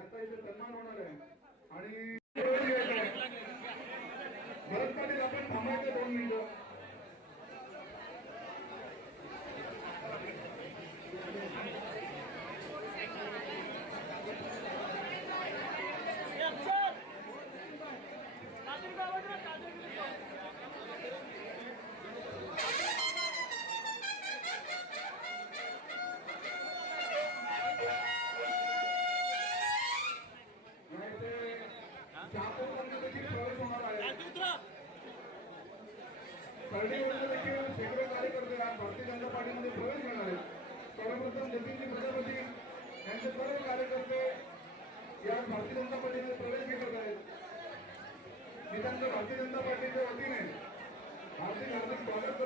याचा इथे सन्मान होणार आहे आणि भरत पाटील आपण थांबायचं 2 मिनिटं. सरडीमध्ये देखील शेकडो कार्यकर्ते भारतीय जनता पार्टीमध्ये प्रवेश करणार आहेत. सर्वप्रथम जतीनजी प्रजापती यांचे सर्व कार्यकर्ते या भारतीय जनता पार्टीमध्ये प्रवेश करत आहेत. मी त्यांचं भारतीय जनता पार्टीच्या वतीने हार्दिक स्वागत